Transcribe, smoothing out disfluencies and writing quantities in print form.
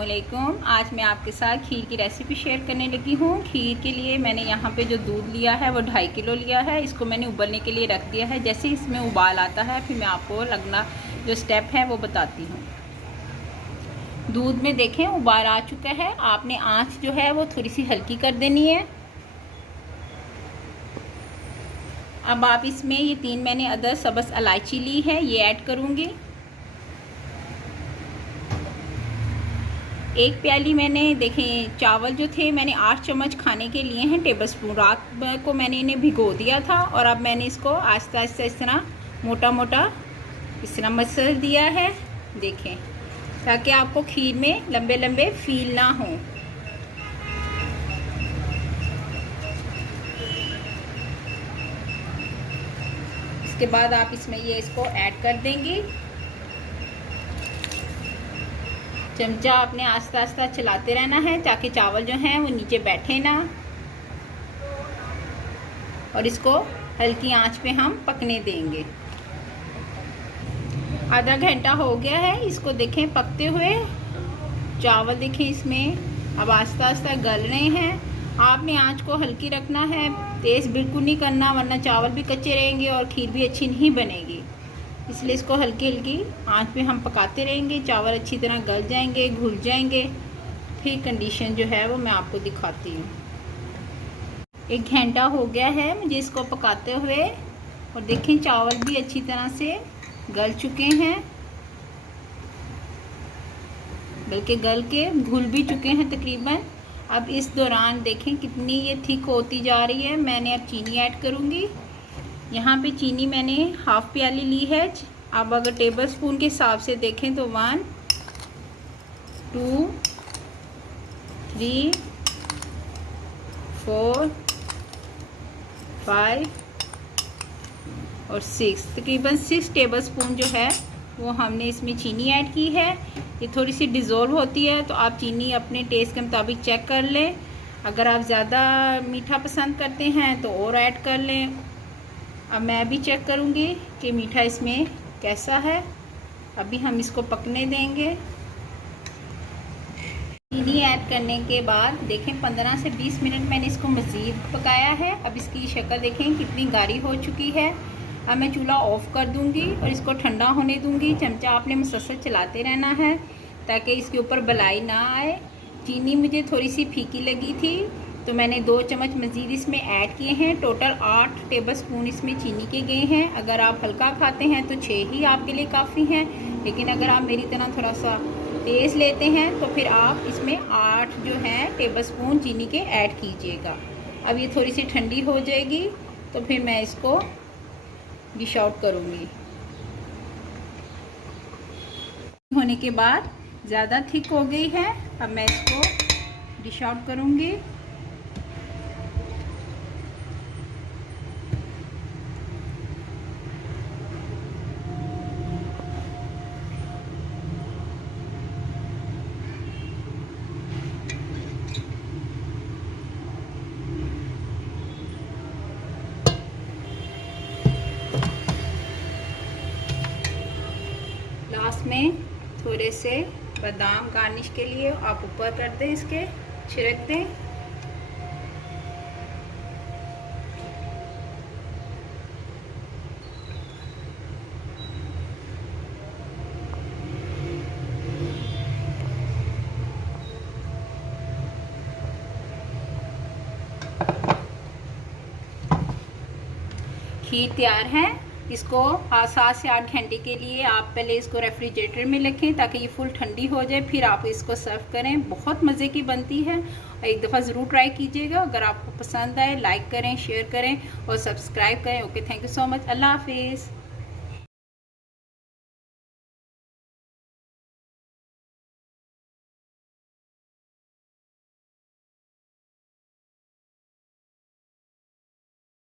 अस्सलामुअलैकुम। आज मैं आपके साथ खीर की रेसिपी शेयर करने लगी हूँ। खीर के लिए मैंने यहाँ पे जो दूध लिया है वो 2.5 किलो लिया है। इसको मैंने उबलने के लिए रख दिया है। जैसे इसमें उबाल आता है फिर मैं आपको लगना जो स्टेप है वो बताती हूँ। दूध में देखें उबाल आ चुका है। आपने आँच जो है वो थोड़ी सी हल्की कर देनी है। अब आप इसमें ये 3 मैंने अदर सब्ज़ इलायची ली है, ये ऐड करूँगी। 1 प्याली मैंने देखें चावल जो थे मैंने 8 चम्मच खाने के लिए हैं टेबल स्पून। रात को मैंने इन्हें भिगो दिया था और अब मैंने इसको आहिस्ता आहिस्ता इस तरह मोटा मोटा इस तरह मसल दिया है, देखें, ताकि आपको खीर में लंबे लंबे फील ना हो। इसके बाद आप इसमें ये इसको ऐड कर देंगी। चमचा आपने आस्ता आस्ता चलाते रहना है ताकि चावल जो हैं वो नीचे बैठे ना, और इसको हल्की आंच पे हम पकने देंगे। आधा घंटा हो गया है, इसको देखें पकते हुए। चावल देखें इसमें अब आस्ता आस्ता गल रहे हैं। आपने आंच को हल्की रखना है, तेज़ बिल्कुल नहीं करना, वरना चावल भी कच्चे रहेंगे और खीर भी अच्छी नहीं बनेगी। इसलिए इसको हल्की हल्की आंच पे हम पकाते रहेंगे। चावल अच्छी तरह गल जाएंगे, घुल जाएंगे। फिर कंडीशन जो है वो मैं आपको दिखाती हूँ। 1 घंटा हो गया है मुझे इसको पकाते हुए, और देखें चावल भी अच्छी तरह से गल चुके हैं, बल्कि गल के घुल भी चुके हैं तकरीबन। अब इस दौरान देखें कितनी ये थिक होती जा रही है। मैंने अब चीनी ऐड करूँगी। यहाँ पे चीनी मैंने 1/2 प्याली ली है। अब अगर टेबल स्पून के हिसाब से देखें तो 1 2 3 4 5 और 6, तकरीबन 6 टेबल स्पून जो है वो हमने इसमें चीनी ऐड की है। ये थोड़ी सी डिज़ोल्व होती है तो आप चीनी अपने टेस्ट के मुताबिक चेक कर लें। अगर आप ज़्यादा मीठा पसंद करते हैं तो और ऐड कर लें। अब मैं भी चेक करूँगी कि मीठा इसमें कैसा है। अभी हम इसको पकने देंगे। चीनी ऐड करने के बाद देखें 15 से 20 मिनट मैंने इसको मज़ीद पकाया है। अब इसकी शक्ल देखें कितनी गाढ़ी हो चुकी है। अब मैं चूल्हा ऑफ़ कर दूंगी और इसको ठंडा होने दूंगी। चमचा आपने मुसलसल चलाते रहना है ताकि इसके ऊपर बलाई ना आए। चीनी मुझे थोड़ी सी फीकी लगी थी तो मैंने 2 चम्मच मज़ीद इसमें ऐड किए हैं। टोटल 8 टेबल स्पून इसमें चीनी के गए हैं। अगर आप हल्का खाते हैं तो 6 ही आपके लिए काफ़ी हैं, लेकिन अगर आप मेरी तरह थोड़ा सा तेज़ लेते हैं तो फिर आप इसमें 8 जो है टेबल स्पून चीनी के ऐड कीजिएगा। अब ये थोड़ी सी ठंडी हो जाएगी तो फिर मैं इसको डिश आउट करूँगी। होने के बाद ज़्यादा थिक हो गई है। अब मैं इसको डिश आउट करूँगी। लास्ट में थोड़े से बादाम गार्निश के लिए आप ऊपर कर दें, इसके छिड़क दें। खीर तैयार है। इसको 7 से 8 घंटे के लिए आप पहले इसको रेफ्रिजरेटर में रखें ताकि ये फुल ठंडी हो जाए, फिर आप इसको सर्व करें। बहुत मज़े की बनती है और एक दफ़ा ज़रूर ट्राई कीजिएगा। अगर आपको पसंद आए लाइक करें, शेयर करें और सब्सक्राइब करें। Okay, thank you so much. अल्लाह हाफिज़।